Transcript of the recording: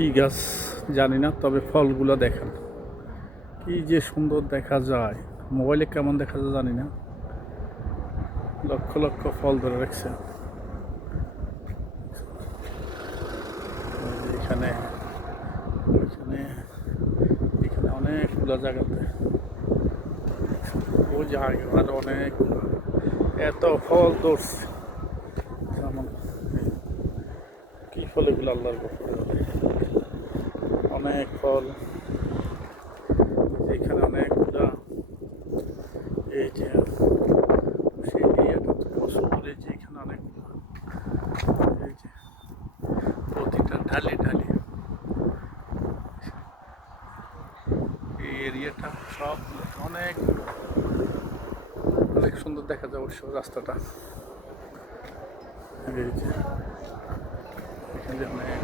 কি গাছ জানি না, তবে ফলগুলো দেখেন কি যে সুন্দর দেখা যায়। মোবাইলে কেমন দেখা যায় জানি না, লক্ষ লক্ষ ফল ধরে রাখছে এখানে, ওইখানে, এখানে অনেকগুলো জায়গাতে। ওই জায়গা আর অনেকগুলো, এত ফল ধরছে। যেমন কি ফল এগুলো আল্লাহর ব্যাপারে, অনেক ফল এখানে অনেকগুলা। এই যে সেই এরিয়াটা তো পছন্দ, এই যে এখানে অনেকগুলো, এই যে প্রতিটা ঢালে ঢালে এই এরিয়াটা সব অনেক অনেক সুন্দর দেখা যায় অবশ্য রাস্তাটা। এই যে এখানে অনেক